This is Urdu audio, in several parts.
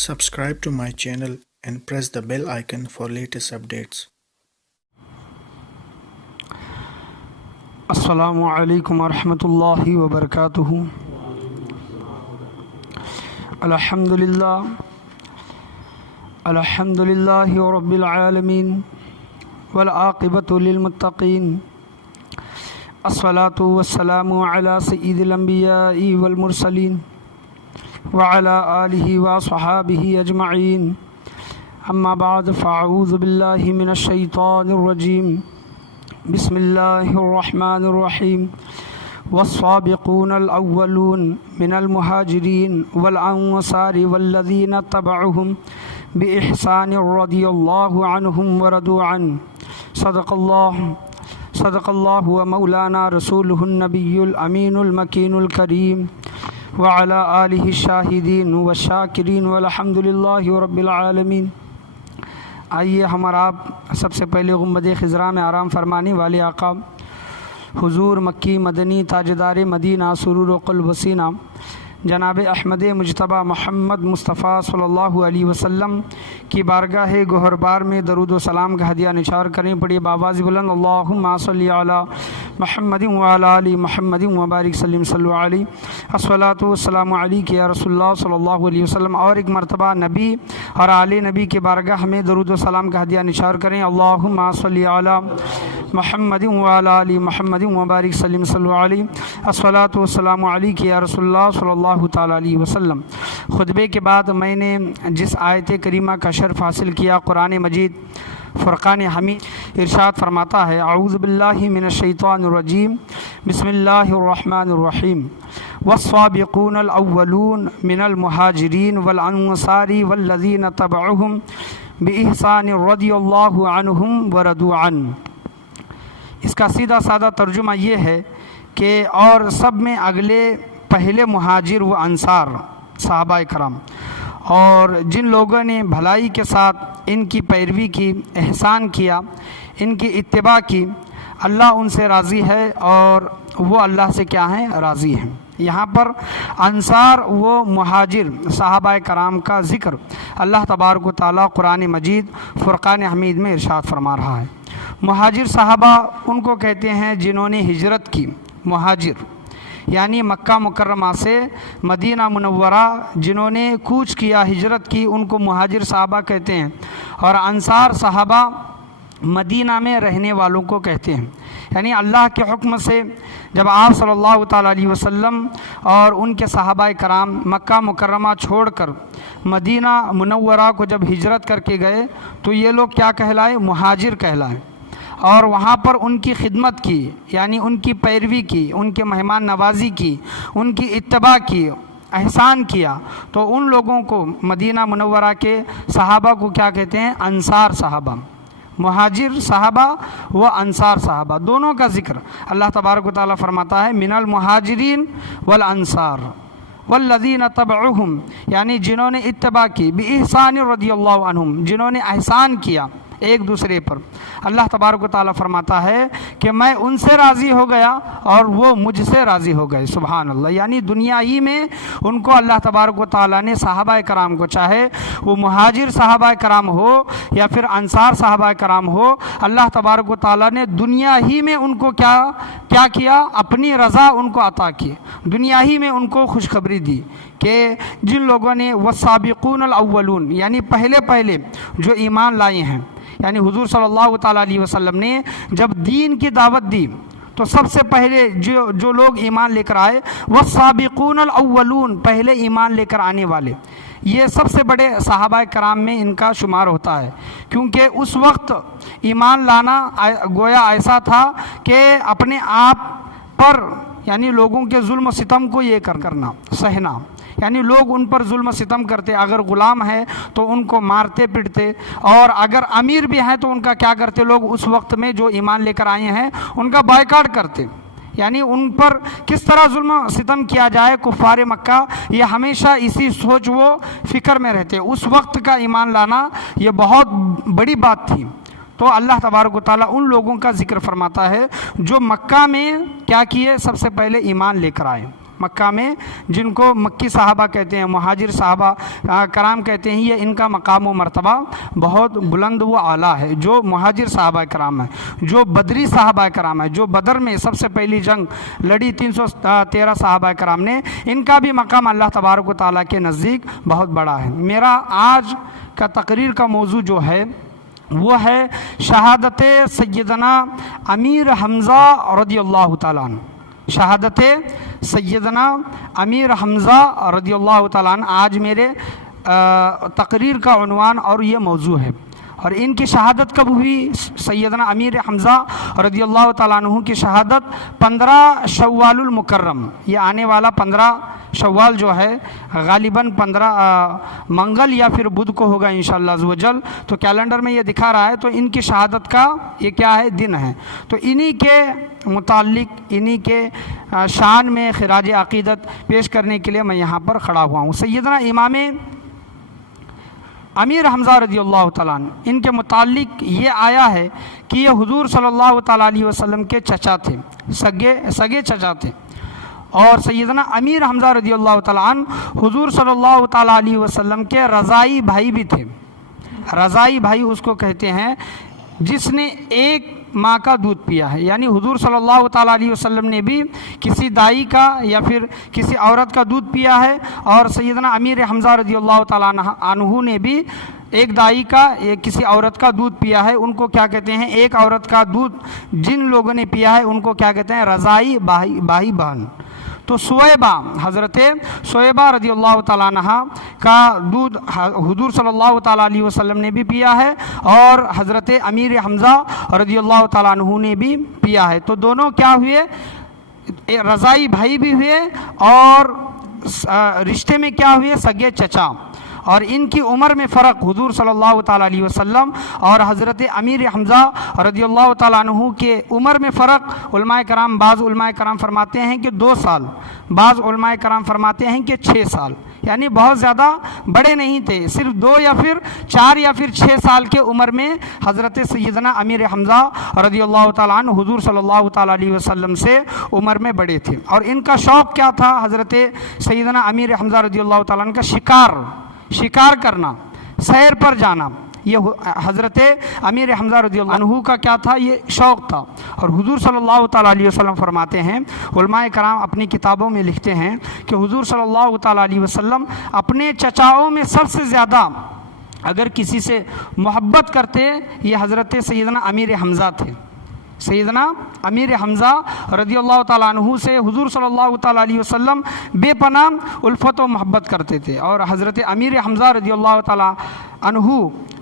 Subscribe to my channel and press the bell icon for latest updates. السلام علیکم ورحمۃ اللہ وبرکاتہ۔ الحمد للہ رب العالمین والعاقبۃ للمتقین، الصلاۃ والسلام علی سید الانبیاء والمرسلین وعلی آلہ وصحابہ اجمعین، اما بعد فاعوذ باللہ من الشیطان الرجیم، بسم اللہ الرحمن الرحیم۔ والسابقون الاولون من المہاجرین والانصار والذین اتبعوہم بإحسان رضی اللہ عنہم ورضوا عنہ، صدق اللہ ومولانا رسولہ النبی الامین المکین الکریم وعلی آلہ الشاہدین والشاکرین والحمد للہ رب العالمین۔ آئیے ہم اور آپ سب سے پہلے گنبد خضرا میں آرام فرمانے والے آقا حضور مکی مدنی تاجدار مدینہ سرور و قلب وسینہ جناب احمد مجتبیٰ محمد مصطفیٰ صلی اللہ علیہ وسلم کی بارگاہ گہربار میں درود و سلام کا ہدیہ نثار کریں۔ پڑھیے بآواز بلند، اللہم صلی علی محمد وعلی آل محمد وبارک سلم صلی علیہ، الصلاۃ والسلام علیک یا رسول اللہ صلی اللہ علیہ وسلم۔ اور ایک مرتبہ نبی اور آل نبی کے بارگاہ میں درود و سلام کا ہدیہ نثار کریں۔ اللہم صلی علی محمد وعلی آل محمد وبارک سلم صلی علیہ، الصلاۃ والسلام علیک یا رسول اللہ صلی اللہ تعالیٰ علیہ وسلم۔ خطبے کے بعد میں نے جس آیت کریمہ کا شرف حاصل کیا، قرآن مجید فرقان حمید ارشاد فرماتا ہے، اعوذ باللہ من الشیطان الرجیم، بسم اللہ الرحمن الرحیم۔ والسابقون الاولون من المہاجرین والانصار والذین اتبعوہم بإحسان رضی اللہ عنہم ورضوا عنہ۔ اس کا سیدھا سادہ ترجمہ یہ ہے کہ اور سب میں اگلے پہلے مہاجر و انصار صحابہ کرام، اور جن لوگوں نے بھلائی کے ساتھ ان کی پیروی کی، احسان کیا، ان کی اتباع کی، اللہ ان سے راضی ہے اور وہ اللہ سے کیا ہیں؟ راضی ہیں۔ یہاں پر انصار و مہاجر صحابہ کرام کا ذکر اللہ تبارک و تعالیٰ قرآن مجید فرقان حمید میں ارشاد فرما رہا ہے۔ مہاجر صحابہ ان کو کہتے ہیں جنہوں نے ہجرت کی، مہاجر یعنی مکہ مکرمہ سے مدینہ منورہ جنہوں نے کوچ کیا، ہجرت کی، ان کو مہاجر صحابہ کہتے ہیں۔ اور انصار صحابہ مدینہ میں رہنے والوں کو کہتے ہیں، یعنی اللہ کے حکم سے جب آپ صلی اللہ تعالیٰ علیہ وسلم اور ان کے صحابہ کرام مکہ مکرمہ چھوڑ کر مدینہ منورہ کو جب ہجرت کر کے گئے تو یہ لوگ کیا کہلائے؟ مہاجر کہلائے۔ اور وہاں پر ان کی خدمت کی، یعنی ان کی پیروی کی، ان کے مہمان نوازی کی، ان کی اتباع کی، احسان کیا، تو ان لوگوں کو مدینہ منورہ کے صحابہ کو کیا کہتے ہیں؟ انصار صحابہ۔ مہاجر صحابہ و انصار صحابہ دونوں کا ذکر اللہ تبارک و تعالیٰ فرماتا ہے، من المہاجرین والانصار والذین تبعوہم، یعنی جنہوں نے اتباع کی، بإحسان رضی اللہ عنہم، جنہوں نے احسان کیا ایک دوسرے پر۔ اللہ تبارک و تعالیٰ فرماتا ہے کہ میں ان سے راضی ہو گیا اور وہ مجھ سے راضی ہو گئے، سبحان اللہ۔ یعنی دنیا ہی میں ان کو اللہ تبارک و تعالیٰ نے صحابہ کرام کو، چاہے وہ مہاجر صحابہ کرام ہو یا پھر انصار صحابہ کرام ہو، اللہ تبارک و تعالیٰ نے دنیا ہی میں ان کو کیا کیا؟ اپنی رضا ان کو عطا کی، دنیا ہی میں ان کو خوشخبری دی کہ جن لوگوں نے والسابقون الاولون، یعنی پہلے جو ایمان لائے ہیں، یعنی حضور صلی اللہ تعالیٰ علیہ وسلم نے جب دین کی دعوت دی تو سب سے پہلے جو لوگ ایمان لے کر آئے، والسابقون الاولون، پہلے ایمان لے کر آنے والے، یہ سب سے بڑے صحابہ کرام میں ان کا شمار ہوتا ہے، کیونکہ اس وقت ایمان لانا گویا ایسا تھا کہ اپنے آپ پر یعنی لوگوں کے ظلم و ستم کو یہ کرنا، سہنا، یعنی لوگ ان پر ظلم و ستم کرتے، اگر غلام ہے تو ان کو مارتے پیٹتے، اور اگر امیر بھی ہیں تو ان کا کیا کرتے لوگ اس وقت میں جو ایمان لے کر آئے ہیں ان کا بائیکاٹ کرتے، یعنی ان پر کس طرح ظلم و ستم کیا جائے۔ کفار مکہ یہ ہمیشہ اسی سوچ و فکر میں رہتے۔ اس وقت کا ایمان لانا یہ بہت بڑی بات تھی۔ تو اللہ تبارک و تعالیٰ ان لوگوں کا ذکر فرماتا ہے جو مکہ میں کیا کیے؟ سب سے پہلے ایمان لے کر آئے، مکہ میں، جن کو مکی صحابہ کہتے ہیں، مہاجر صحابہ کرام کہتے ہیں، یہ ان کا مقام و مرتبہ بہت بلند و اعلیٰ ہے۔ جو مہاجر صحابہ کرام ہیں، جو بدری صحابہ کرام ہیں، جو بدر میں سب سے پہلی جنگ لڑی 313 صحابہ کرام نے، ان کا بھی مقام اللہ تبارک و تعالیٰ کے نزدیک بہت بڑا ہے۔ میرا آج کا تقریر کا موضوع جو ہے وہ ہے شہادت سیدنا امیر حمزہ رضی اللہ تعالیٰ عنہ۔ شہادت سیدنا امیر حمزہ رضی اللہ تعالیٰ عنہ آج میرے تقریر کا عنوان اور یہ موضوع ہے۔ اور ان کی شہادت کب ہوئی؟ سیدنا امیر حمزہ رضی اللہ تعالیٰ عنہ کی شہادت 15 شوال المکرم، یہ آنے والا 15 شوال جو ہے غالباً 15 منگل یا پھر بدھ کو ہوگا انشاءاللہ عز و جل، تو کیلنڈر میں یہ دکھا رہا ہے، تو ان کی شہادت کا یہ کیا ہے؟ دن ہے۔ تو انہی کے متعلق، انہی کے شان میں خراج عقیدت پیش کرنے کے لیے میں یہاں پر کھڑا ہوا ہوں۔ سیدنا امام امیر حمزہ رضی اللہ تعالیٰ عنہ، ان کے متعلق یہ آیا ہے کہ یہ حضور صلی اللہ تعالیٰ علیہ وسلم کے چچا تھے، سگے چچا تھے۔ اور سیدنا امیر حمزہ رضی اللہ تعالیٰ عنہ حضور صلی اللہ تعالیٰ علیہ وسلم کے رضائی بھائی بھی تھے۔ رضائی بھائی اس کو کہتے ہیں جس نے ایک ماں کا دودھ پیا ہے، یعنی حضور صلی اللہ تعالیٰ علیہ وسلم نے بھی کسی دائی کا یا پھر کسی عورت کا دودھ پیا ہے، اور سیدنا امیر حمزہ رضی اللہ تعالیٰ عنہ نے بھی ایک دائی کا کسی عورت کا دودھ پیا ہے۔ ان کو کیا کہتے ہیں؟ ایک عورت کا دودھ جن لوگوں نے پیا ہے ان کو کیا کہتے ہیں؟ رضائی بھائی بہن۔ تو سویبہ، حضرت سویبہ رضی اللہ تعالیٰ عنہ کا دودھ حضور صلی اللہ تعالیٰ علیہ وسلم نے بھی پیا ہے، اور حضرت امیر حمزہ رضی اللہ تعالیٰ عنہ نے بھی پیا ہے۔ تو دونوں کیا ہوئے؟ رضائی بھائی بھی ہوئے، اور رشتے میں کیا ہوئے؟ سگے چچا۔ اور ان کی عمر میں فرق، حضور صلی اللہ تعالیٰ علیہ وسلم اور حضرت امیر حمزہ رضی اللہ تعالیٰ عنہ کے عمر میں فرق، علماء کرام، بعض علماء کرام فرماتے ہیں کہ 2 سال، بعض علماء کرام فرماتے ہیں کہ 6 سال، یعنی بہت زیادہ بڑے نہیں تھے، صرف 2 یا پھر 4 یا پھر 6 سال کے عمر میں حضرت سیدنا امیر حمزہ رضی اللہ تعالیٰ عنہ حضور صلی اللہ تعالیٰ علیہ وسلم سے عمر میں بڑے تھے۔ اور ان کا شوق کیا تھا؟ حضرت سیدنا امیر حمزہ رضی اللہ تعالیٰ عنہ کا شکار کرنا، سیر پر جانا، یہ حضرت امیر حمزہ رضی اللہ عنہ کا کیا تھا؟ یہ شوق تھا۔ اور حضور صلی اللہ تعالیٰ علیہ وسلم فرماتے ہیں، علماء کرام اپنی کتابوں میں لکھتے ہیں کہ حضور صلی اللہ تعالیٰ علیہ وسلم اپنے چچاؤں میں سب سے زیادہ اگر کسی سے محبت کرتے، یہ حضرت سیدنا امیر حمزہ تھے۔ سیدنا امیر حمزہ رضی اللہ تعالیٰ عنہ سے حضور صلی اللہ تعالیٰ علیہ وسلم بے پناہ الفت و محبت کرتے تھے۔ اور حضرت امیر حمزہ رضی اللہ تعالیٰ عنہ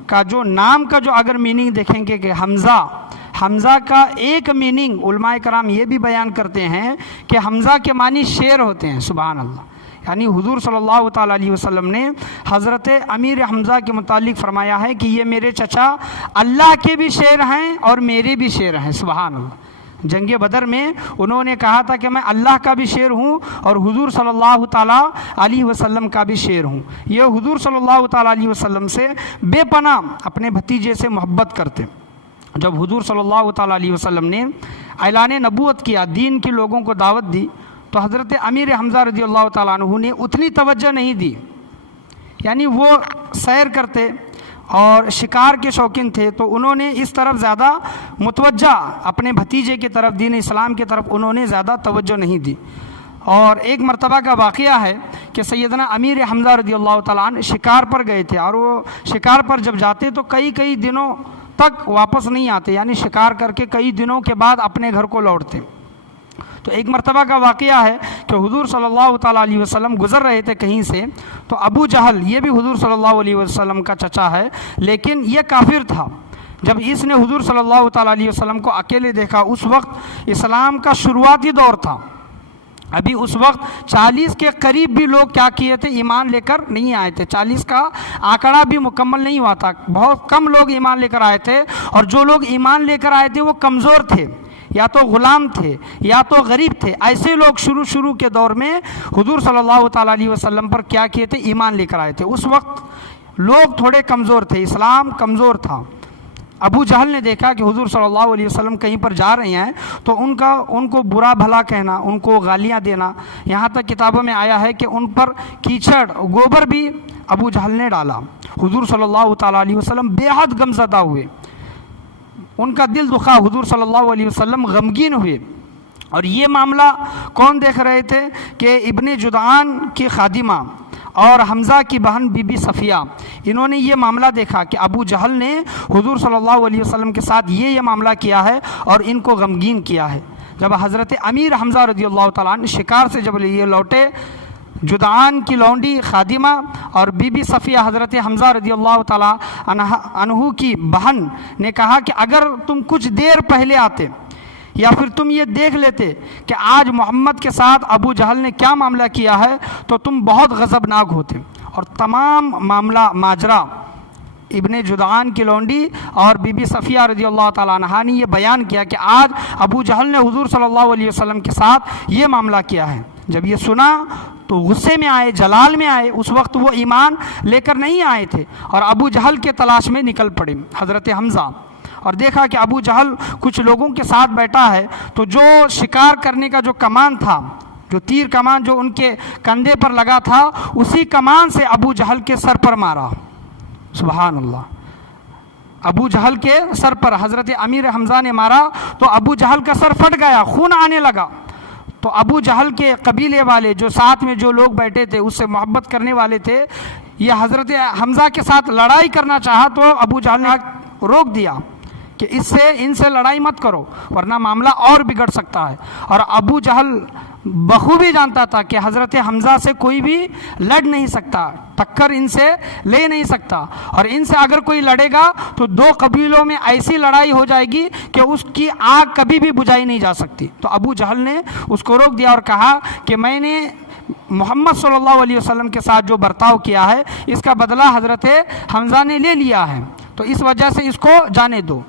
کا جو نام کا جو اگر میننگ دیکھیں گے کہ حمزہ کا ایک میننگ علماء کرام یہ بھی بیان کرتے ہیں کہ حمزہ کے معنی شیر ہوتے ہیں، سبحان اللہ۔ یعنی حضور صلی اللہ تعالیٰ علیہ وسلم نے حضرت امیر حمزہ کے متعلق فرمایا ہے کہ یہ میرے چچا اللہ کے بھی شیر ہیں اور میرے بھی شیر ہیں، سبحان اللہ۔ جنگ بدر میں انہوں نے کہا تھا کہ میں اللہ کا بھی شیر ہوں اور حضور صلی اللہ تعالیٰ علیہ وسلم کا بھی شیر ہوں۔ یہ حضور صلی اللہ تعالیٰ علیہ وسلم سے بے پناہ اپنے بھتیجے سے محبت کرتے۔ جب حضور صلی اللہ تعالیٰ علیہ وسلم نے اعلان نبوت کیا، دین کے لوگوں کو دعوت دی، تو حضرت امیر حمزہ رضی اللہ تعالیٰ عنہ نے اتنی توجہ نہیں دی، یعنی وہ سیر کرتے اور شکار کے شوقین تھے، تو انہوں نے اس طرف زیادہ متوجہ اپنے بھتیجے کی طرف، دین اسلام کی طرف انہوں نے زیادہ توجہ نہیں دی۔ اور ایک مرتبہ کا واقعہ ہے کہ سیدنا امیر حمزہ رضی اللہ تعالیٰ عنہ شکار پر گئے تھے، اور وہ شکار پر جب جاتے تو کئی دنوں تک واپس نہیں آتے، یعنی شکار کر کے کئی دنوں کے بعد اپنے گھر کو لوٹتے۔ تو ایک مرتبہ کا واقعہ ہے کہ حضور صلی اللہ تعالیٰ علیہ وسلم گزر رہے تھے کہیں سے، تو ابو جہل، یہ بھی حضور صلی اللہ علیہ وسلم کا چچا ہے لیکن یہ کافر تھا، جب اس نے حضور صلی اللہ تعالیٰ علیہ وسلم کو اکیلے دیکھا، اس وقت اسلام کا شروعاتی دور تھا، ابھی اس وقت 40 کے قریب بھی لوگ کیا کیے تھے؟ ایمان لے کر نہیں آئے تھے، 40 کا آنکڑا بھی مکمل نہیں ہوا تھا، بہت کم لوگ ایمان لے کر آئے تھے، اور جو لوگ ایمان لے کر آئے تھے وہ کمزور تھے، یا تو غلام تھے یا تو غریب تھے۔ ایسے لوگ شروع کے دور میں حضور صلی اللہ تعالیٰ علیہ وسلم پر کیا کیے تھے؟ ایمان لے کر آئے تھے۔ اس وقت لوگ تھوڑے کمزور تھے، اسلام کمزور تھا، ابو جہل نے دیکھا کہ حضور صلی اللہ علیہ وسلم کہیں پر جا رہے ہیں تو ان کو برا بھلا کہنا، ان کو گالیاں دینا، یہاں تک کتابوں میں آیا ہے کہ ان پر کیچڑ گوبر بھی ابو جہل نے ڈالا۔ حضور صلی اللہ تعالیٰ علیہ وسلم بے حد غمزدہ ہوئے، ان کا دل دکھا، حضور صلی اللہ علیہ وسلم غمگین ہوئے۔ اور یہ معاملہ کون دیکھ رہے تھے کہ ابن جدعان کی خادمہ اور حمزہ کی بہن بی بی صفیہ، انہوں نے یہ معاملہ دیکھا کہ ابو جہل نے حضور صلی اللہ علیہ وسلم کے ساتھ یہ معاملہ کیا ہے اور ان کو غمگین کیا ہے۔ جب حضرت امیر حمزہ رضی اللہ تعالیٰ عنہ شکار سے جب یہ لوٹے، جدعان کی لونڈی خادمہ اور بی بی صفیہ حضرت حمزہ رضی اللہ تعالیٰ عنہ کی بہن نے کہا کہ اگر تم کچھ دیر پہلے آتے یا پھر تم یہ دیکھ لیتے کہ آج محمد کے ساتھ ابو جہل نے کیا معاملہ کیا ہے تو تم بہت غضبناک ہوتے۔ اور تمام معاملہ ماجرا ابن جدعان کی لونڈی اور بی بی صفیہ رضی اللہ تعالیٰ عنہا نے یہ بیان کیا کہ آج ابو جہل نے حضور صلی اللہ علیہ وسلم کے ساتھ یہ معاملہ کیا ہے۔ جب یہ سنا تو غصے میں آئے، جلال میں آئے۔ اس وقت وہ ایمان لے کر نہیں آئے تھے اور ابو جہل کے تلاش میں نکل پڑے حضرت حمزہ، اور دیکھا کہ ابو جہل کچھ لوگوں کے ساتھ بیٹھا ہے، تو جو شکار کرنے کا جو کمان تھا، جو تیر کمان جو ان کے کندھے پر لگا تھا، اسی کمان سے ابو جہل کے سر پر مارا۔ سبحان اللہ، ابو جہل کے سر پر حضرت امیر حمزہ نے مارا تو ابو جہل کا سر پھٹ گیا، خون آنے لگا۔ تو ابو جہل کے قبیلے والے جو ساتھ میں جو لوگ بیٹھے تھے، اس سے محبت کرنے والے تھے، یہ حضرت حمزہ کے ساتھ لڑائی کرنا چاہا تو ابو جہل نے روک دیا کہ ان سے لڑائی مت کرو ورنہ معاملہ اور بگڑ سکتا ہے۔ اور ابو جہل بخوبی جانتا تھا کہ حضرت حمزہ سے کوئی بھی لڑ نہیں سکتا، ٹکر ان سے لے نہیں سکتا، اور ان سے اگر کوئی لڑے گا تو دو قبیلوں میں ایسی لڑائی ہو جائے گی کہ اس کی آگ کبھی بھی بجھائی نہیں جا سکتی۔ تو ابو جہل نے اس کو روک دیا اور کہا کہ میں نے محمد صلی اللہ علیہ وسلم کے ساتھ جو برتاؤ کیا ہے اس کا بدلہ حضرت حمزہ نے لے لیا ہے، تو اس وجہ سے اس کو جانے دو۔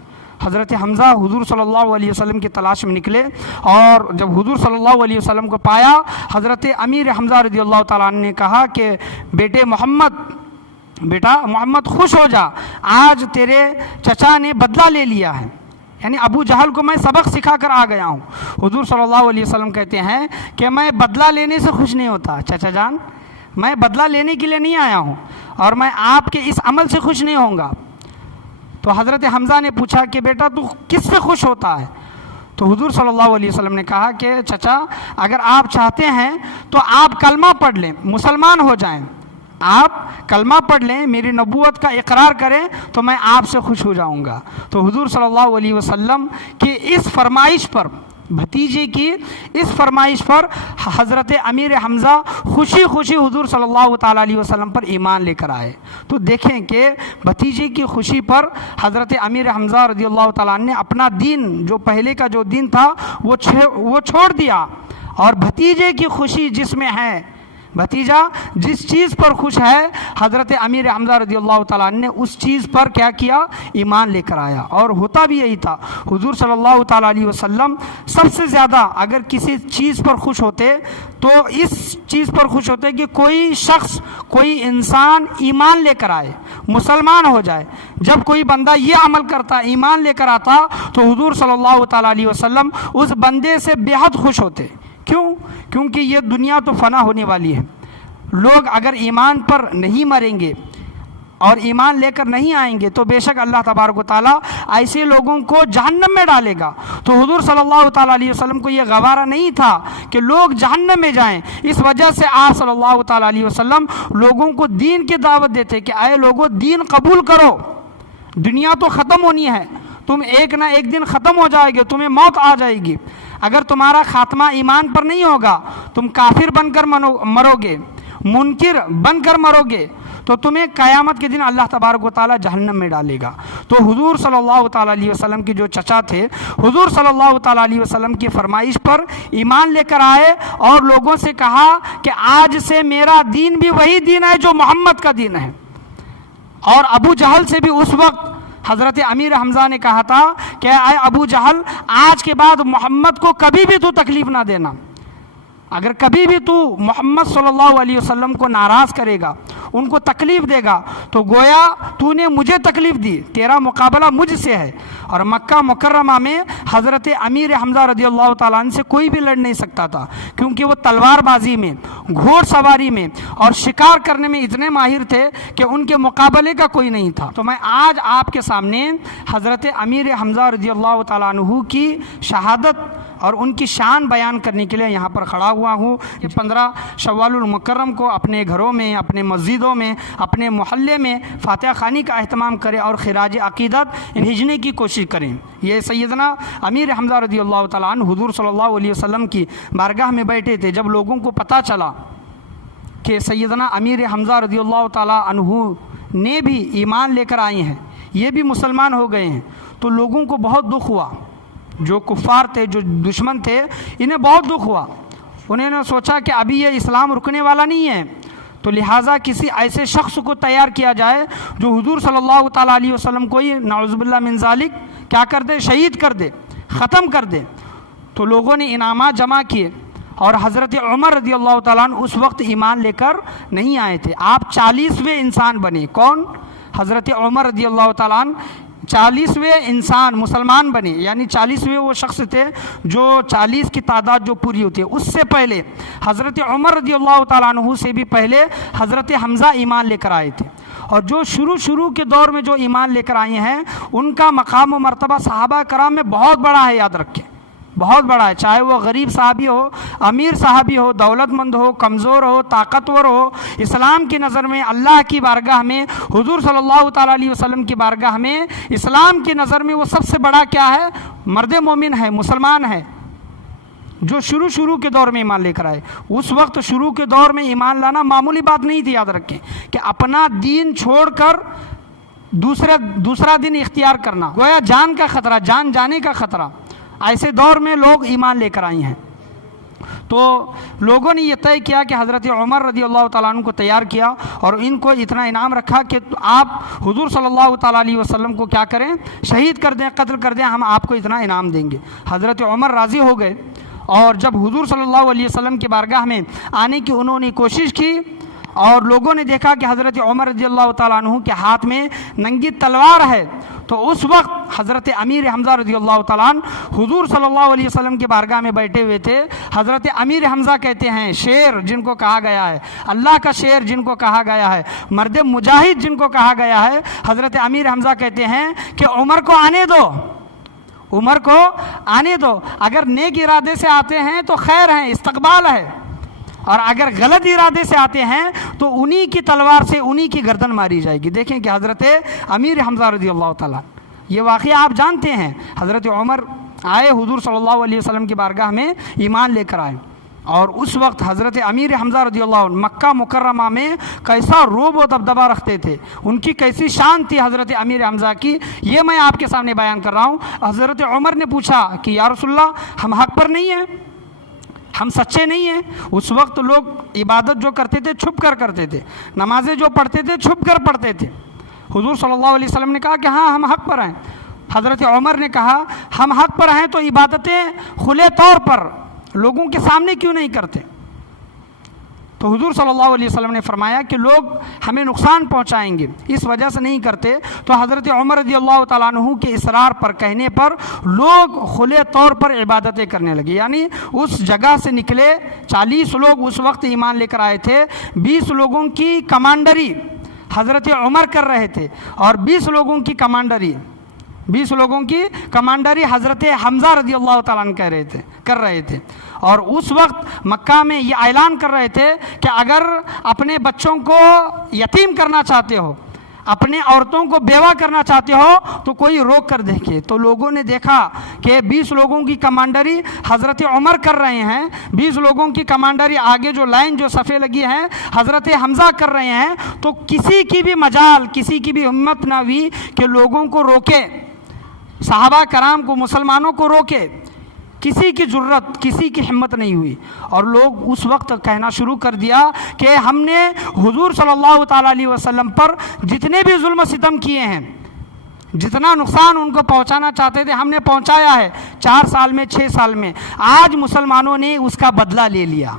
حضرت حمزہ حضور صلی اللہ علیہ وسلم کی تلاش میں نکلے، اور جب حضور صلی اللہ علیہ وسلم کو پایا، حضرت امیر حمزہ رضی اللہ تعالیٰ عنہ نے کہا کہ بیٹا محمد خوش ہو جا، آج تیرے چچا نے بدلہ لے لیا ہے، یعنی ابو جہل کو میں سبق سکھا کر آ گیا ہوں۔ حضور صلی اللہ علیہ وسلم کہتے ہیں کہ میں بدلہ لینے سے خوش نہیں ہوتا چچا جان، میں بدلہ لینے کے لیے نہیں آیا ہوں، اور میں آپ کے اس عمل سے خوش نہیں ہوں گا۔ تو حضرت حمزہ نے پوچھا کہ بیٹا تو کس سے خوش ہوتا ہے؟ تو حضور صلی اللہ علیہ وسلم نے کہا کہ چچا اگر آپ چاہتے ہیں تو آپ کلمہ پڑھ لیں، مسلمان ہو جائیں، آپ کلمہ پڑھ لیں، میری نبوت کا اقرار کریں تو میں آپ سے خوش ہو جاؤں گا۔ تو حضور صلی اللہ علیہ وسلم کی اس فرمائش پر، بھتیجے کی اس فرمائش پر حضرت امیر حمزہ خوشی خوشی حضور صلی اللہ تعالیٰ علیہ وسلم پر ایمان لے کر آئے۔ تو دیکھیں کہ بھتیجے کی خوشی پر حضرت امیر حمزہ رضی اللہ تعالیٰ عنہ نے اپنا دین، جو پہلے کا جو دین تھا وہ چھوڑ دیا، اور بھتیجے کی خوشی جس میں ہے، بھتیجا جس چیز پر خوش ہے، حضرت امیر حمزہ رضی اللہ تعالیٰ عنہ نے اس چیز پر کیا کیا؟ ایمان لے کر آیا۔ اور ہوتا بھی یہی تھا، حضور صلی اللہ تعالیٰ علیہ وسلم سب سے زیادہ اگر کسی چیز پر خوش ہوتے تو اس چیز پر خوش ہوتے کہ کوئی شخص، کوئی انسان ایمان لے کر آئے، مسلمان ہو جائے۔ جب کوئی بندہ یہ عمل کرتا، ایمان لے کر آتا، تو حضور صلی اللہ تعالیٰ علیہ وسلم اس بندے سے بے حد خوش ہوتے۔ کیوں؟ کیونکہ یہ دنیا تو فنا ہونے والی ہے، لوگ اگر ایمان پر نہیں مریں گے اور ایمان لے کر نہیں آئیں گے تو بے شک اللہ تبارک و تعالیٰ ایسے لوگوں کو جہنم میں ڈالے گا۔ تو حضور صلی اللہ تعالیٰ علیہ وسلم کو یہ گوارا نہیں تھا کہ لوگ جہنم میں جائیں، اس وجہ سے آپ صلی اللہ تعالیٰ علیہ وسلم لوگوں کو دین کی دعوت دیتے کہ اے لوگوں دین قبول کرو، دنیا تو ختم ہونی ہے، تم ایک نہ ایک دن ختم ہو جائے گے، تمہیں موت آ جائے گی۔ اگر تمہارا خاتمہ ایمان پر نہیں ہوگا، تم کافر بن کر مرو گے، منکر بن کر مرو گے، تو تمہیں قیامت کے دن اللہ تبارک و تعالیٰ جہنم میں ڈالے گا۔ تو حضور صلی اللہ تعالیٰ علیہ وسلم کے جو چچا تھے، حضور صلی اللہ تعالیٰ علیہ وسلم کی فرمائش پر ایمان لے کر آئے اور لوگوں سے کہا کہ آج سے میرا دین بھی وہی دین ہے جو محمد کا دین ہے۔ اور ابو جہل سے بھی اس وقت حضرت امیر حمزہ نے کہا تھا کہ اے ابو جہل، آج کے بعد محمد کو کبھی بھی تو تکلیف نہ دینا، اگر کبھی بھی تو محمد صلی اللہ علیہ وسلم کو ناراض کرے گا، ان کو تکلیف دے گا تو گویا تو نے مجھے تکلیف دی، تیرا مقابلہ مجھ سے ہے۔ اور مکہ مکرمہ میں حضرت امیر حمزہ رضی اللہ تعالیٰ عنہ سے کوئی بھی لڑ نہیں سکتا تھا، کیونکہ وہ تلوار بازی میں، گھوڑ سواری میں اور شکار کرنے میں اتنے ماہر تھے کہ ان کے مقابلے کا کوئی نہیں تھا۔ تو میں آج آپ کے سامنے حضرت امیر حمزہ رضی اللہ تعالیٰ عنہ کی شہادت اور ان کی شان بیان کرنے کے لیے یہاں پر کھڑا ہوا ہوں کہ 15 شوال المکرم کو اپنے گھروں میں، اپنے مسجدوں میں، اپنے محلے میں فاتحہ خوانی کا اہتمام کریں اور خراج عقیدت بھیجنے کی کوشش کریں۔ یہ سیدنا امیر حمزہ رضی اللہ تعالیٰ عنہ حضور صلی اللہ علیہ وسلم کی بارگاہ میں بیٹھے تھے۔ جب لوگوں کو پتہ چلا کہ سیدنا امیر حمزہ رضی اللہ تعالیٰ عنہ نے بھی ایمان لے کر آئے ہیں، یہ بھی مسلمان ہو گئے ہیں، تو لوگوں کو بہت دکھ ہوا۔ جو کفار تھے، جو دشمن تھے، انہیں بہت دکھ ہوا۔ انہوں نے سوچا کہ ابھی یہ اسلام رکنے والا نہیں ہے، تو لہٰذا کسی ایسے شخص کو تیار کیا جائے جو حضور صلی اللہ تعالیٰ علیہ وسلم کو ہی نعوذ باللہ من ذالک کیا کر دے، شہید کر دے، ختم کر دے۔ تو لوگوں نے انعامات جمع کیے اور حضرت عمر رضی اللہ تعالیٰ عنہ اس وقت ایمان لے کر نہیں آئے تھے، آپ 40ویں انسان بنے۔ کون؟ حضرت عمر رضی اللہ تعالیٰ عنہ 40ویں انسان مسلمان بنے، یعنی 40ویں وہ شخص تھے جو 40 کی تعداد جو پوری ہوتی ہے۔ اس سے پہلے حضرت عمر رضی اللہ تعالیٰ عنہ سے بھی پہلے حضرت حمزہ ایمان لے کر آئے تھے، اور جو شروع کے دور میں جو ایمان لے کر آئے ہیں ان کا مقام و مرتبہ صحابہ کرام میں بہت بڑا ہے، یاد رکھیں، بہت بڑا ہے۔ چاہے وہ غریب صحابی ہو، امیر صحابی ہو، دولت مند ہو، کمزور ہو، طاقتور ہو، اسلام کی نظر میں، اللہ کی بارگاہ میں، حضور صلی اللہ تعالیٰ علیہ وسلم کی بارگاہ میں، اسلام کی نظر میں وہ سب سے بڑا کیا ہے؟ مرد مومن ہے، مسلمان ہے، جو شروع کے دور میں ایمان لے کر آئے۔ اس وقت شروع کے دور میں ایمان لانا معمولی بات نہیں تھی، یاد رکھیں، کہ اپنا دین چھوڑ کر دوسرا دین اختیار کرنا گویا جان کا خطرہ، جان جانے کا خطرہ۔ ایسے دور میں لوگ ایمان لے کر آئے ہیں، تو لوگوں نے یہ طے کیا کہ حضرت عمر رضی اللہ تعالیٰ عنہ کو تیار کیا اور ان کو اتنا انعام رکھا کہ آپ حضور صلی اللہ تعالیٰ علیہ وسلم کو کیا کریں؟ شہید کر دیں، قتل کر دیں، ہم آپ کو اتنا انعام دیں گے۔ حضرت عمر راضی ہو گئے، اور جب حضور صلی اللہ علیہ وسلم کی بارگاہ میں آنے کی انہوں نے کوشش کی اور لوگوں نے دیکھا کہ حضرت عمر رضی اللہ تعالیٰ عنہ کے ہاتھ میں ننگی تلوار ہے، تو اس وقت حضرت امیر حمزہ رضی اللہ تعالیٰ عنہ حضور صلی اللہ علیہ وسلم کی بارگاہ میں بیٹھے ہوئے تھے۔ حضرت امیر حمزہ کہتے ہیں، شیر جن کو کہا گیا ہے، اللہ کا شیر جن کو کہا گیا ہے، مرد مجاہد جن کو کہا گیا ہے، حضرت امیر حمزہ کہتے ہیں کہ عمر کو آنے دو، عمر کو آنے دو، اگر نیک ارادے سے آتے ہیں تو خیر ہے، استقبال ہے، اور اگر غلط ارادے سے آتے ہیں تو انہی کی تلوار سے انہی کی گردن ماری جائے گی۔ دیکھیں کہ حضرت امیر حمزہ رضی اللہ تعالیٰ، یہ واقعہ آپ جانتے ہیں، حضرت عمر آئے حضور صلی اللہ علیہ وسلم کی بارگاہ میں ایمان لے کر آئے، اور اس وقت حضرت امیر حمزہ رضی اللہ عنہ مکہ مکرمہ میں کیسا روب و دبدبہ رکھتے تھے، ان کی کیسی شان تھی حضرت امیر حمزہ کی، یہ میں آپ کے سامنے بیان کر رہا ہوں۔ حضرت عمر نے پوچھا کہ یا رسول اللہ، ہم حق پر نہیں ہیں، ہم سچے نہیں ہیں۔ اس وقت لوگ عبادت جو کرتے تھے چھپ کر کرتے تھے، نمازیں جو پڑھتے تھے چھپ کر پڑھتے تھے۔ حضور صلی اللہ علیہ وسلم نے کہا کہ ہاں ہم حق پر ہیں۔ حضرت عمر نے کہا ہم حق پر ہیں تو عبادتیں کھلے طور پر لوگوں کے سامنے کیوں نہیں کرتے؟ تو حضور صلی اللہ علیہ وسلم نے فرمایا کہ لوگ ہمیں نقصان پہنچائیں گے، اس وجہ سے نہیں کرتے۔ تو حضرت عمر رضی اللہ تعالیٰ عنہ کے اصرار پر، کہنے پر لوگ کھلے طور پر عبادتیں کرنے لگے، یعنی اس جگہ سے نکلے 40 لوگ اس وقت ایمان لے کر آئے تھے، 20 لوگوں کی کمانڈری حضرت عمر کر رہے تھے، اور 20 لوگوں کی کمانڈری حضرت حمزہ رضی اللہ تعالیٰ عنہ کر رہے تھے، اور اس وقت مکہ میں یہ اعلان کر رہے تھے کہ اگر اپنے بچوں کو یتیم کرنا چاہتے ہو، اپنے عورتوں کو بیوہ کرنا چاہتے ہو تو کوئی روک کر دیکھے۔ تو لوگوں نے دیکھا کہ 20 لوگوں کی کمانڈری حضرت عمر کر رہے ہیں، 20 لوگوں کی کمانڈری آگے جو لائن جو صفیں لگی ہیں حضرت حمزہ کر رہے ہیں، تو کسی کی بھی مجال، کسی کی بھی ہمت نہ ہوئی کہ لوگوں کو روکے، صحابہ کرام کو، مسلمانوں کو روکے، کسی کی جرت، کسی کی ہمت نہیں ہوئی، اور لوگ اس وقت کہنا شروع کر دیا کہ ہم نے حضور صلی اللہ تعالیٰ علیہ وسلم پر جتنے بھی ظلم و ستم کیے ہیں، جتنا نقصان ان کو پہنچانا چاہتے تھے ہم نے پہنچایا ہے 4 سال میں، 6 سال میں، آج مسلمانوں نے اس کا بدلہ لے لیا،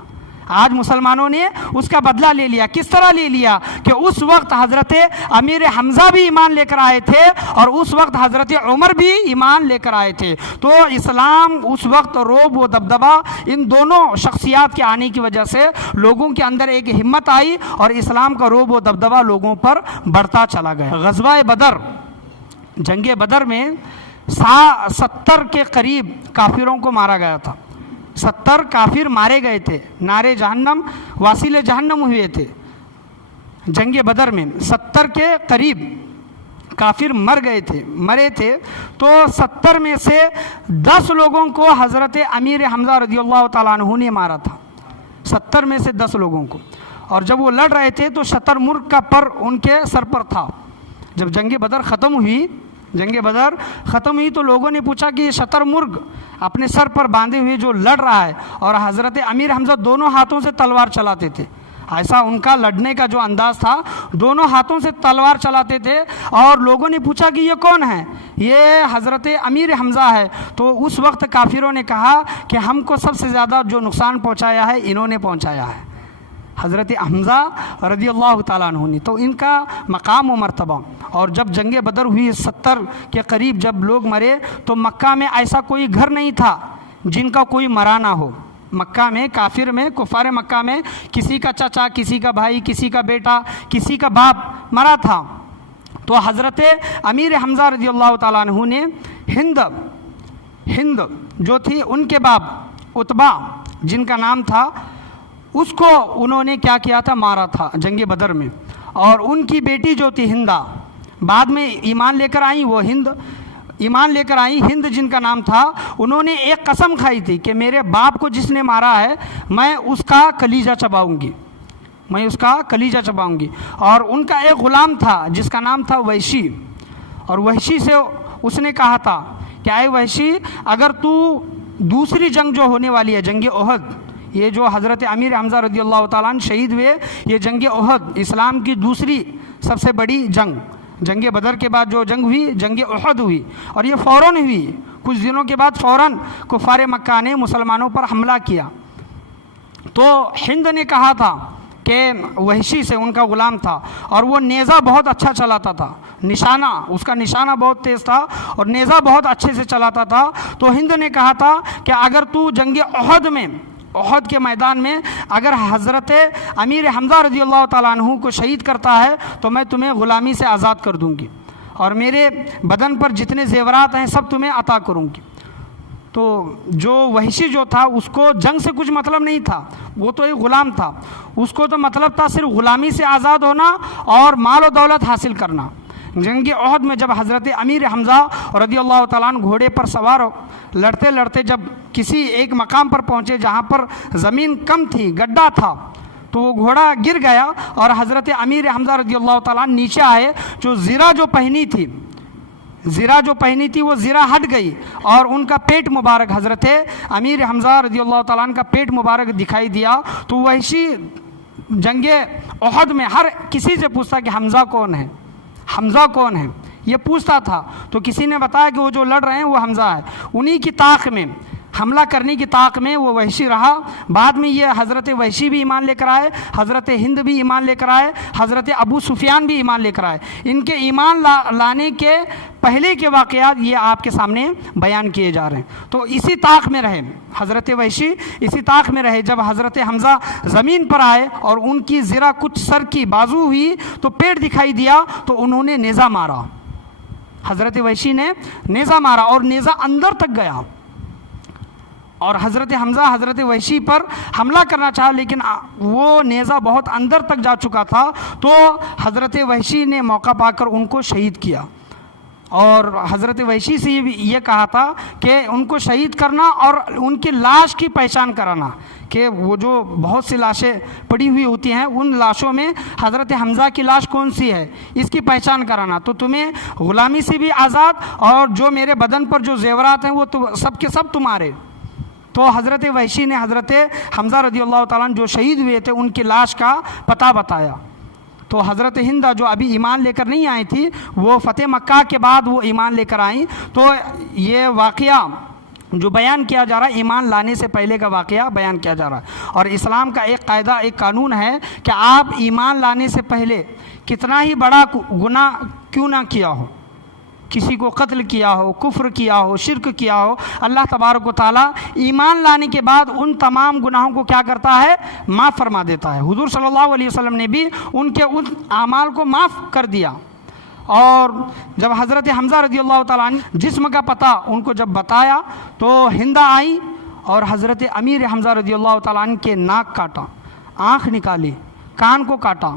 آج مسلمانوں نے اس کا بدلہ لے لیا. کس طرح لے لیا کہ اس وقت حضرت امیر حمزہ بھی ایمان لے کر آئے تھے اور اس وقت حضرت عمر بھی ایمان لے کر آئے تھے. تو اسلام اس وقت رعب و دبدبہ ان دونوں شخصیات کے آنے کی وجہ سے لوگوں کے اندر ایک ہمت آئی اور اسلام کا رعب و دبدبہ لوگوں پر بڑھتا چلا گیا. غزوہ بدر، جنگ بدر میں 70 کے قریب کافروں کو مارا گیا تھا. 70 کافر مارے گئے تھے، نارے جہنم واصل جہنم ہوئے تھے. جنگ بدر میں 70 کے قریب کافر مرے تھے. تو 70 میں سے 10 لوگوں کو حضرت امیر حمزہ رضی اللہ تعالیٰ عنہ نے مارا تھا. 70 میں سے 10 لوگوں کو. اور جب وہ لڑ رہے تھے تو شتر مرغ کا پر ان کے سر پر تھا. جب جنگ بدر ختم ہوئی تو لوگوں نے پوچھا کہ یہ شتر مرغ اپنے سر پر باندھے ہوئے جو لڑ رہا ہے، اور حضرت امیر حمزہ دونوں ہاتھوں سے تلوار چلاتے تھے. ایسا ان کا لڑنے کا جو انداز تھا، دونوں ہاتھوں سے تلوار چلاتے تھے. اور لوگوں نے پوچھا کہ یہ کون ہے؟ یہ حضرت امیر حمزہ ہے. تو اس وقت کافروں نے کہا کہ ہم کو سب سے زیادہ جو نقصان پہنچایا ہے انہوں نے پہنچایا ہے، حضرت حمزہ رضی اللہ تعالیٰ عنہ نے. تو ان کا مقام و مرتبہ. اور جب جنگ بدر ہوئی 70 کے قریب جب لوگ مرے تو مکہ میں ایسا کوئی گھر نہیں تھا جن کا کوئی مرا نہ ہو. مکہ میں کفار مکہ میں کسی کا چچا، کسی کا بھائی، کسی کا بیٹا، کسی کا باپ مرا تھا. تو حضرت امیر حمزہ رضی اللہ تعالیٰ عنہ نے ہند جو تھی ان کے باپ عتبہ جن کا نام تھا، اس کو انہوں نے کیا کیا تھا؟ مارا تھا جنگ بدر میں. اور ان کی بیٹی جو تھی ہندہ، بعد میں ایمان لے کر آئیں، وہ ہند جن کا نام تھا، انہوں نے ایک قسم کھائی تھی کہ میرے باپ کو جس نے مارا ہے میں اس کا کلیجہ چباؤں گی. اور ان کا ایک غلام تھا جس کا نام تھا وحشی. اور وحشی سے اس نے کہا تھا کہ اے وحشی، اگر تو دوسری جنگ جو ہونے والی ہے، جنگ احد، یہ جو حضرت امیر حمزہ رضی اللہ تعالیٰ عنہ شہید ہوئے، یہ جنگ احد اسلام کی دوسری سب سے بڑی جنگ بدر کے بعد جو جنگ ہوئی، جنگ احد ہوئی. اور یہ فوراً ہوئی، کچھ دنوں کے بعد فوراً کفار مکہ نے مسلمانوں پر حملہ کیا. تو ہند نے کہا تھا کہ وحشی سے، ان کا غلام تھا اور وہ نیزہ بہت اچھا چلاتا تھا، اس کا نشانہ بہت تیز تھا اور نیزہ بہت اچھے سے چلاتا تھا. تو ہند نے کہا تھا کہ اگر تو جنگ احد کے میدان میں اگر حضرت امیر حمزہ رضی اللہ تعالیٰ عنہ کو شہید کرتا ہے تو میں تمہیں غلامی سے آزاد کر دوں گی اور میرے بدن پر جتنے زیورات ہیں سب تمہیں عطا کروں گی. تو جو وحشی جو تھا اس کو جنگ سے کچھ مطلب نہیں تھا، وہ تو ایک غلام تھا، اس کو تو مطلب تھا صرف غلامی سے آزاد ہونا اور مال و دولت حاصل کرنا. جنگ احد میں جب حضرت امیر حمزہ رضی اللہ تعالیٰ عنہ گھوڑے پر سوار لڑتے لڑتے جب کسی ایک مقام پر پہنچے جہاں پر زمین کم تھی، گڈھا تھا، تو وہ گھوڑا گر گیا اور حضرت امیر حمزہ رضی اللہ تعالیٰ عنہ نیچے آئے. جو زرہ جو پہنی تھی وہ زرہ ہٹ گئی اور ان کا پیٹ مبارک، حضرت امیر حمزہ رضی اللہ تعالیٰ عنہ کا پیٹ مبارک دکھائی دیا. تو وحشی جنگ احد میں ہر کسی سے پوچھتا کہ حمزہ کون ہے، یہ پوچھتا تھا. تو کسی نے بتایا کہ وہ جو لڑ رہے ہیں وہ حمزہ ہے. انہی کی طاق میں، حملہ کرنے کی طاق میں وہ وحشی رہا. بعد میں یہ حضرت وحشی بھی ایمان لے کر آئے، حضرت ہند بھی ایمان لے کر آئے، حضرت ابو سفیان بھی ایمان لے کر آئے. ان کے ایمان لانے کے پہلے کے واقعات یہ آپ کے سامنے بیان کیے جا رہے ہیں. تو اسی طاق میں رہے حضرت وحشی، اسی طاق میں رہے. جب حضرت حمزہ زمین پر آئے اور ان کی زرہ کچھ سر کی بازو ہوئی تو پیٹ دکھائی دیا تو انہوں نے نیزہ مارا. حضرت وحشی نے نیزہ مارا اور نیزہ اندر تک گیا اور حضرت حمزہ حضرت وحشی پر حملہ کرنا چاہا لیکن وہ نیزہ بہت اندر تک جا چکا تھا. تو حضرت وحشی نے موقع پا کر ان کو شہید کیا اور حضرت وحشی سے یہ کہا تھا کہ ان کو شہید کرنا اور ان کی لاش کی پہچان کرانا، کہ وہ جو بہت سی لاشیں پڑی ہوئی ہوتی ہیں ان لاشوں میں حضرت حمزہ کی لاش کون سی ہے اس کی پہچان کرانا، تو تمہیں غلامی سے بھی آزاد اور جو میرے بدن پر جو زیورات ہیں وہ سب کے سب تمہارے. تو حضرت وحشی نے حضرت حمزہ رضی اللہ تعالیٰ عنہ جو شہید ہوئے تھے ان کی لاش کا پتہ بتایا. تو حضرت ہندہ جو ابھی ایمان لے کر نہیں آئی تھی وہ فتح مکہ کے بعد وہ ایمان لے کر آئیں. تو یہ واقعہ جو بیان کیا جا رہا ہے ایمان لانے سے پہلے کا واقعہ بیان کیا جا رہا ہے۔ اور اسلام کا ایک قاعدہ، ایک قانون ہے کہ آپ ایمان لانے سے پہلے کتنا ہی بڑا گناہ کیوں نہ کیا ہو، کسی کو قتل کیا ہو، کفر کیا ہو، شرک کیا ہو، اللہ تبارک و تعالیٰ ایمان لانے کے بعد ان تمام گناہوں کو کیا کرتا ہے؟ معاف فرما دیتا ہے۔ حضور صلی اللہ علیہ وسلم نے بھی ان کے ان اعمال کو معاف کر دیا۔ اور جب حضرت حمزہ رضی اللہ تعالیٰ عنہ جسم کا پتہ ان کو جب بتایا تو ہندہ آئی اور حضرت امیر حمزہ رضی اللہ تعالیٰ عنہ کے ناک کاٹا، آنکھ نکالی، کان کو کاٹا،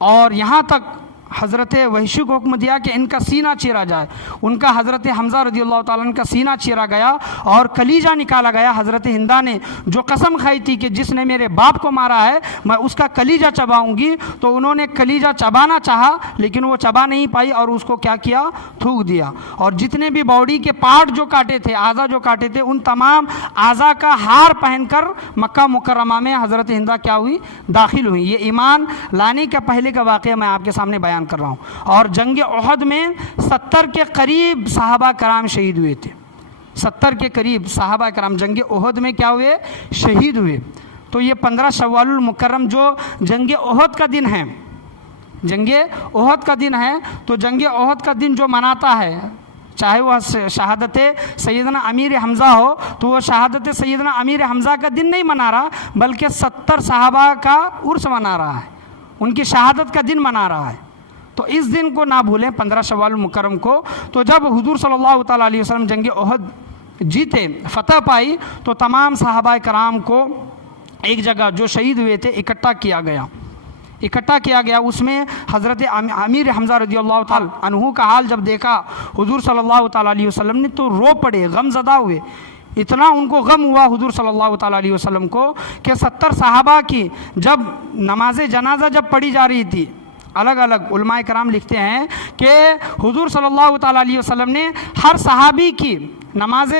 اور یہاں تک حضرت وحشی کو حکم دیا کہ ان کا سینہ چیرا جائے۔ ان کا حضرت حمزہ رضی اللہ تعالیٰ عنہ کا سینہ چیرا گیا اور کلیجہ نکالا گیا۔ حضرت ہندہ نے جو قسم کھائی تھی کہ جس نے میرے باپ کو مارا ہے میں اس کا کلیجہ چباؤں گی، تو انہوں نے کلیجہ چبانا چاہا لیکن وہ چبا نہیں پائی اور اس کو کیا کیا؟ تھوک دیا۔ اور جتنے بھی باڈی کے پارٹ جو کاٹے تھے، اعضا جو کاٹے تھے، ان تمام اعضا کا ہار پہن کر مکہ مکرمہ میں حضرت ہندہ کیا ہوئی؟ داخل ہوئی۔ یہ ایمان لانے کا پہلے کا واقعہ میں آپ کے سامنے بیان کر رہا ہوں۔ اور جنگ احد میں 70 کے قریب صحابہ کرام شہید ہوئے تھے۔ 70 کے قریب صحابہ کرام جنگ احد میں کیا ہوئے؟ شہید ہوئے۔ تو یہ 15 شوال المکرم جو جنگ احد کا دن ہے، جنگ احد کا دن ہے، تو جنگ احد کا دن جو مناتا ہے، چاہے وہ شہادت سیدنا امیر حمزہ ہو تو وہ شہادت سیدنا امیر حمزہ کا دن نہیں منا رہا بلکہ 70 صحابہ کا عرس منا رہا ہے، ان کی شہادت کا دن منا رہا ہے۔ تو اس دن کو نہ بھولیں، 15 شوال المکرم کو۔ تو جب حضور صلی اللہ تعالیٰ علیہ وسلم جنگ احد جیتے، فتح پائی، تو تمام صحابہ کرام کو ایک جگہ جو شہید ہوئے تھے اکٹھا کیا گیا۔ اس میں حضرت امیر حمزہ رضی اللہ تعالیٰ عنہ کا حال جب دیکھا حضور صلی اللہ تعالیٰ علیہ وسلم نے تو رو پڑے، غم زدہ ہوئے۔ اتنا ان کو غم ہوا حضور صلی اللہ تعالیٰ علیہ وسلم کو کہ 70 صحابہ کی جب نماز جنازہ جب پڑھی جا رہی تھی، الگ الگ علماء کرام لکھتے ہیں کہ حضور صلی اللہ تعالیٰ علیہ وسلم نے ہر صحابی کی نماز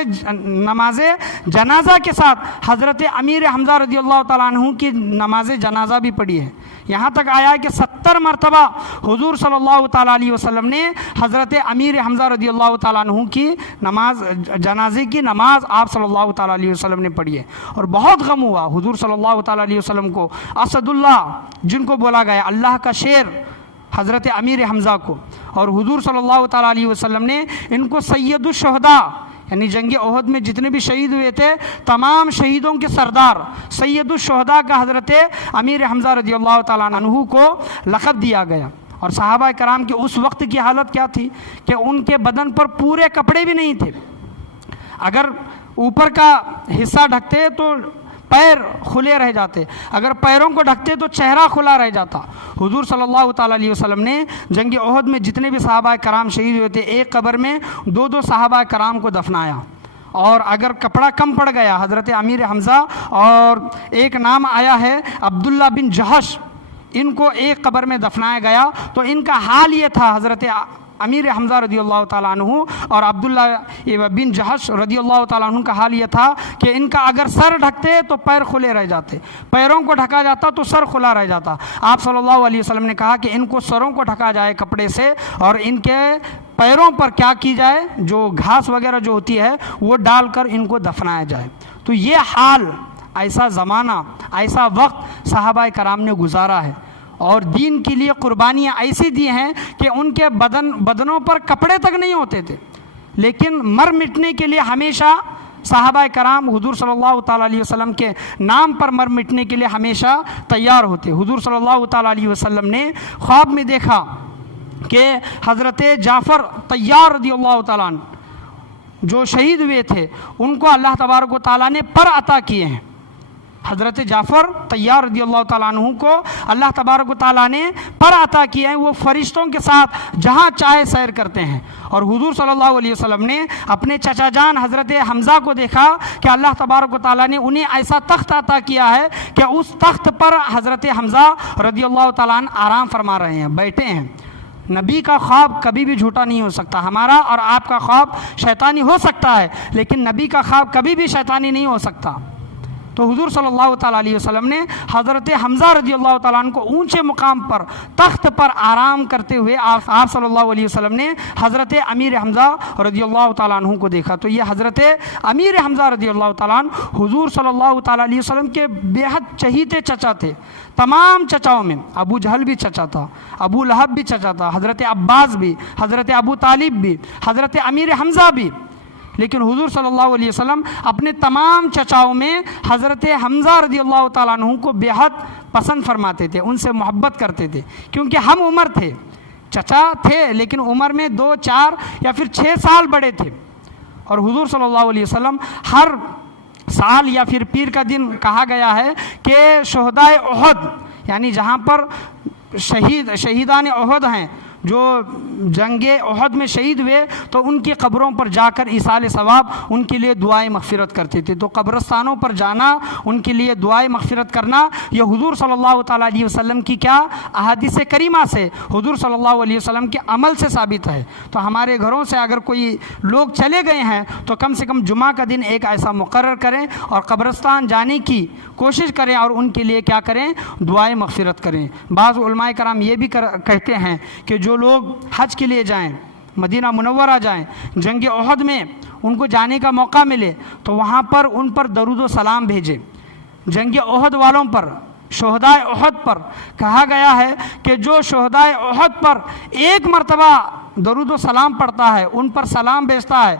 جنازہ کے ساتھ حضرت امیر حمزہ رضی اللہ تعالیٰ عنہ کی نماز جنازہ بھی پڑھی ہے۔ یہاں تک آیا کہ 70 مرتبہ حضور صلی اللہ تعالیٰ علیہ وسلم نے حضرت امیر حمزہ رضی اللہ تعالیٰ عنہ کی نماز جنازے کی نماز آپ صلی اللہ تعالیٰ علیہ وسلم نے پڑھی ہے۔ اور بہت غم ہوا حضور صلی اللہ تعالیٰ علیہ وسلم کو، اسد اللہ جن کو بولا گیا، اللہ کا شیر حضرت امیر حمزہ کو، اور حضور صلی اللہ تعالیٰ علیہ وسلم نے ان کو سید الشہداء، یعنی جنگ احد میں جتنے بھی شہید ہوئے تھے تمام شہیدوں کے سردار سید الشہداء کا حضرت امیر حمزہ رضی اللہ تعالیٰ عنہ کو لقب دیا گیا۔ اور صحابہ کرام کی اس وقت کی حالت کیا تھی کہ ان کے بدن پر پورے کپڑے بھی نہیں تھے، اگر اوپر کا حصہ ڈھکتے تو پیر کھلے رہ جاتے، اگر پیروں کو ڈھکتے تو چہرہ کھلا رہ جاتا۔ حضور صلی اللہ تعالیٰ علیہ وسلم نے جنگ احد میں جتنے بھی صحابہ کرام شہید ہوئے تھے ایک قبر میں 2 صحابہ کرام کو دفنایا، اور اگر کپڑا کم پڑ گیا حضرت امیر حمزہ اور ایک نام آیا ہے عبداللہ بن جہش، ان کو ایک قبر میں دفنایا گیا۔ تو ان کا حال یہ تھا، حضرت امیر حمزہ رضی اللہ تعالیٰ عنہ اور عبداللہ بن جہش رضی اللہ تعالیٰ عنہ کا حال یہ تھا کہ ان کا اگر سر ڈھکتے تو پیر کھلے رہ جاتے، پیروں کو ڈھکا جاتا تو سر کھلا رہ جاتا۔ آپ صلی اللہ علیہ وسلم نے کہا کہ ان کو سروں کو ڈھکا جائے کپڑے سے اور ان کے پیروں پر کیا کی جائے، جو گھاس وغیرہ جو ہوتی ہے وہ ڈال کر ان کو دفنایا جائے۔ تو یہ حال، ایسا زمانہ، ایسا وقت صحابہ کرام نے گزارا ہے، اور دین کے لیے قربانیاں ایسی دی ہیں کہ ان کے بدنوں پر کپڑے تک نہیں ہوتے تھے، لیکن مر مٹنے کے لیے ہمیشہ صحابہ کرام حضور صلی اللہ تعالیٰ علیہ وسلم کے نام پر مر مٹنے کے لیے ہمیشہ تیار ہوتے۔ حضور صلی اللہ تعالیٰ علیہ وسلم نے خواب میں دیکھا کہ حضرت جعفر طیار رضی اللہ تعالیٰ عنہ جو شہید ہوئے تھے ان کو اللہ تبارک و تعالیٰ نے پر عطا کیے ہیں۔ حضرت جعفر طیار رضی اللہ تعالیٰ عنہ کو اللہ تبارک و تعالیٰ نے پر عطا کیا ہے، وہ فرشتوں کے ساتھ جہاں چاہے سیر کرتے ہیں۔ اور حضور صلی اللہ علیہ وسلم نے اپنے چچا جان حضرت حمزہ کو دیکھا کہ اللہ تبارک و تعالیٰ نے انہیں ایسا تخت عطا کیا ہے کہ اس تخت پر حضرت حمزہ رضی اللہ تعالیٰ عنہ آرام فرما رہے ہیں، بیٹھے ہیں۔ نبی کا خواب کبھی بھی جھوٹا نہیں ہو سکتا، ہمارا اور آپ کا خواب شیطانی ہو سکتا ہے لیکن نبی کا خواب کبھی بھی شیطانی نہیں ہو سکتا۔ تو حضور صلی اللہ تعالیٰ علیہ وسلم نے حضرت حمزہ رضی اللہ تعالیٰ عنہ کو اونچے مقام پر تخت پر آرام کرتے ہوئے آپ صلی اللہ علیہ وسلم نے حضرت امیر حمزہ رضی اللہ تعالیٰ عنہ کو دیکھا. تو یہ حضرت امیر حمزہ رضی اللہ تعالیٰ عنہ حضور صلی اللہ تعالیٰ علیہ وسلم کے بے حد چہیتے چچا تھے. تمام چچاؤں میں ابو جہل بھی چچا تھا, ابو لہب بھی چچا تھا, حضرت عباس بھی, حضرت ابو طالب بھی, حضرت امیر حمزہ بھی. لیکن حضور صلی اللہ علیہ وسلم اپنے تمام چچاؤں میں حضرت حمزہ رضی اللہ تعالیٰ عنہ کو بے حد پسند فرماتے تھے, ان سے محبت کرتے تھے, کیونکہ ہم عمر تھے. چچا تھے لیکن عمر میں 2, 4 یا پھر 6 سال بڑے تھے. اور حضور صلی اللہ علیہ وسلم ہر سال یا پھر پیر کا دن کہا گیا ہے کہ شہدائے احد, یعنی جہاں پر شہیدان احد ہیں, جو جنگ احد میں شہید ہوئے, تو ان کی قبروں پر جا کر ایصال ثواب ان کے لیے دعائیں مغفرت کرتے تھے. تو قبرستانوں پر جانا, ان کے لیے دعائیں مغفرت کرنا, یہ حضور صلی اللہ تعالیٰ علیہ وسلم کی کیا احادیث کریمہ سے, حضور صلی اللہ علیہ وسلم کے عمل سے ثابت ہے. تو ہمارے گھروں سے اگر کوئی لوگ چلے گئے ہیں تو کم سے کم جمعہ کا دن ایک ایسا مقرر کریں اور قبرستان جانے کی کوشش کریں اور ان کے لیے کیا کریں, دعائیں مغفرت کریں. بعض علماء کرام یہ بھی کہتے ہیں کہ جو لوگ حج کے لیے جائیں, مدینہ منورہ جائیں, جنگ احد میں ان کو جانے کا موقع ملے تو وہاں پر ان پر درود و سلام بھیجیں. جنگ احد والوں پر, شہدائے احد پر کہا گیا ہے کہ جو شہدائے احد پر ایک مرتبہ درود و سلام پڑھتا ہے, ان پر سلام بھیجتا ہے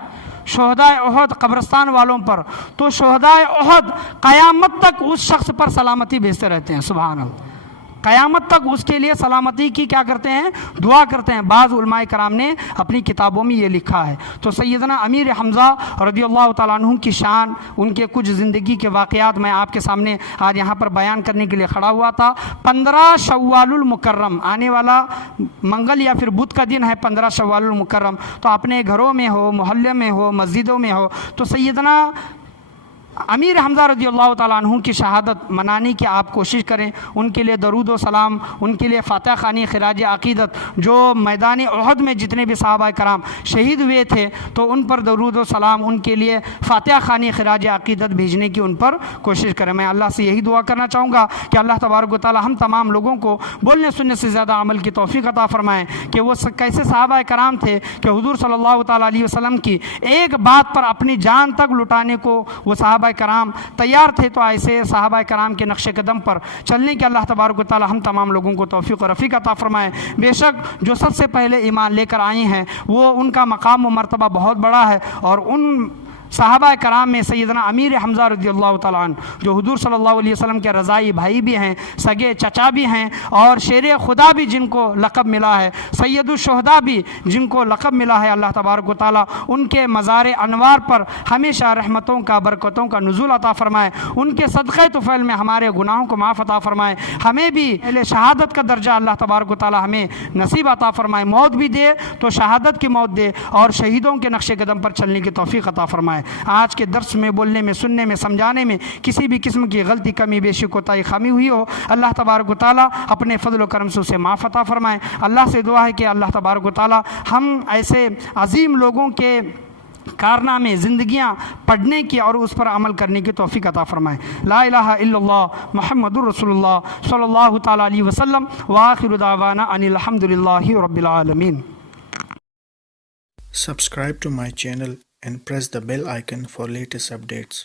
شہدائے احد قبرستان والوں پر, تو شہدائے احد قیامت تک اس شخص پر سلامتی بھیجتے رہتے ہیں. سبحان اللہ, قیامت تک اس کے لیے سلامتی کی کیا کرتے ہیں, دعا کرتے ہیں. بعض علماء کرام نے اپنی کتابوں میں یہ لکھا ہے. تو سیدنا امیر حمزہ رضی اللہ تعالیٰ عنہ کی شان, ان کے کچھ زندگی کے واقعات میں آپ کے سامنے آج یہاں پر بیان کرنے کے لیے کھڑا ہوا تھا. 15 شوال المکرم, آنے والا منگل یا پھر بدھ کا دن ہے 15 شوال المکرم. تو اپنے گھروں میں ہو, محلے میں ہو, مسجدوں میں ہو, تو سیدنا امیر حمزہ رضی اللہ تعالیٰ عنہ کی شہادت منانے کی آپ کوشش کریں. ان کے لیے درود و سلام, ان کے لیے فاتحہ خوانی, خراج عقیدت. جو میدان احد میں جتنے بھی صحابہ کرام شہید ہوئے تھے تو ان پر درود و سلام, ان کے لیے فاتحہ خوانی, خراج عقیدت بھیجنے کی ان پر کوشش کریں. میں اللہ سے یہی دعا کرنا چاہوں گا کہ اللہ تبارک و تعالیٰ ہم تمام لوگوں کو بولنے سننے سے زیادہ عمل کی توفیق عطا فرمائیں کہ وہ کیسے صحابہ کرام تھے کہ حضور صلی اللہ تعالیٰ علیہ وسلم کی ایک بات پر اپنی جان تک لٹانے کو وہ صحابہ کرام تیار تھے. تو ایسے صحابہ کرام کے نقش قدم پر چلنے کے اللہ تبارک و تعالی ہم تمام لوگوں کو توفیق و رفیق عطا فرمائے. بے شک جو سب سے پہلے ایمان لے کر آئی ہیں وہ ان کا مقام و مرتبہ بہت بڑا ہے, اور ان صحابہ کرام میں سیدنا امیر حمزہ رضی اللہ تعالیٰ عنہ جو حضور صلی اللہ علیہ وسلم کے رضائی بھائی بھی ہیں, سگے چچا بھی ہیں, اور شیر خدا بھی جن کو لقب ملا ہے, سید الشہداء بھی جن کو لقب ملا ہے. اللہ تبارک و تعالیٰ ان کے مزار انوار پر ہمیشہ رحمتوں کا, برکتوں کا نزول عطا فرمائے. ان کے صدقہ طفیل میں ہمارے گناہوں کو معاف عطا فرمائے. ہمیں بھی اہل شہادت کا درجہ اللہ تبارک و تعالیٰ ہمیں نصیب عطا فرمائے. موت بھی دے تو شہادت کی موت دے, اور شہیدوں کے نقش قدم پر چلنے کی توفیق عطا فرمائے. آج کے درس میں بولنے میں, سننے میں, سمجھانے میں کسی بھی قسم کی غلطی, کمی, بیشی, کوتاہی, خامی ہوئی ہو, اللہ تبارک و تعالیٰ اپنے فضل و کرم سے اسے معاف عطا فرمائے. اللہ سے دعا ہے کہ اللہ تبارک و تعالیٰ ہم ایسے عظیم لوگوں کے کارنامے, زندگیاں پڑھنے کی اور اس پر عمل کرنے کی توفیق عطا فرمائے. لا الہ الا اللہ محمد الرسول اللہ صلی اللہ تعالیٰ علیہ وسلم. وآخر دعوانا ان الحمد للہ رب العالمین. Subscribe to my channel and press the bell icon for latest updates.